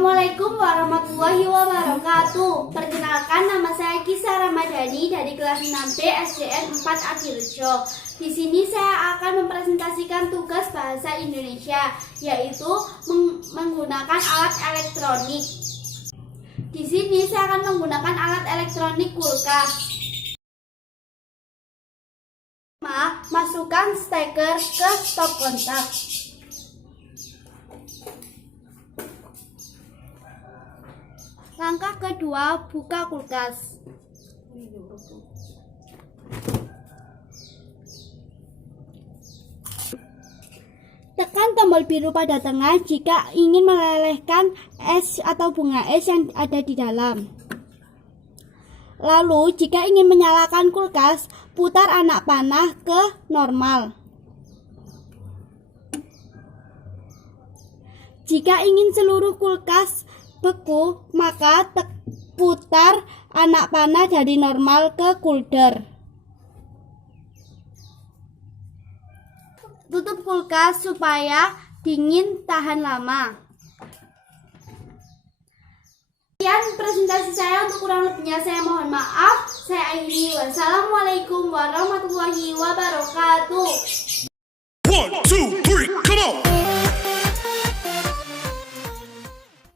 Assalamualaikum warahmatullahi wabarakatuh. Perkenalkan, nama saya Kisah Ramadhani dari kelas 6B SDN 4 Adirejo. Di sini saya akan mempresentasikan tugas bahasa Indonesia, yaitu menggunakan alat elektronik. Di sini saya akan menggunakan alat elektronik kulkas. Masukkan steker ke stop kontak. Langkah kedua, buka kulkas. Tekan tombol biru pada tengah jika ingin melelehkan es atau bunga es yang ada di dalam. Lalu, jika ingin menyalakan kulkas, putar anak panah ke normal. Jika ingin seluruh kulkas beku, maka putar anak panah dari normal ke cooler. Tutup kulkas supaya dingin tahan lama. Sekian presentasi saya, untuk kurang lebihnya saya mohon maaf. Saya akhiri. Wassalamualaikum warahmatullahi wabarakatuh.